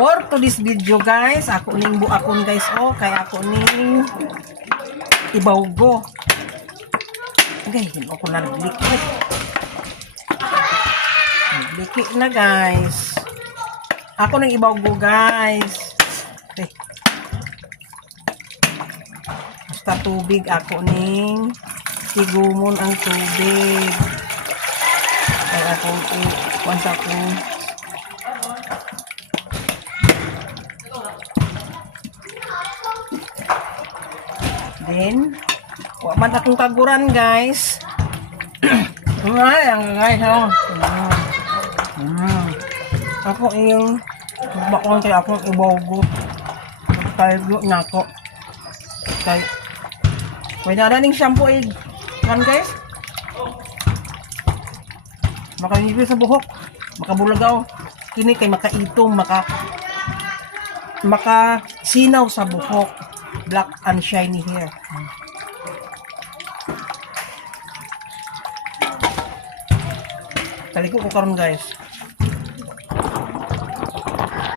For today's video guys, ako ning buakon guys kay ako ning ibawgo. Okay, hino ko na liquid. Liquid na guys. Ako ning ibawgo guys. Okay. Basta tubig ako ning sigumon ang tubig. Kaya akong once ako then wa man akong kaguran guys. Ang guys ako yung bakon kay akong ibawgo tayo na ako kay may naraning shampoo kan guys makalibre sa buhok makabulagaw kini kay makaitong makasinaw sa buhok, black and shiny hair. Kaligo ko karon guys.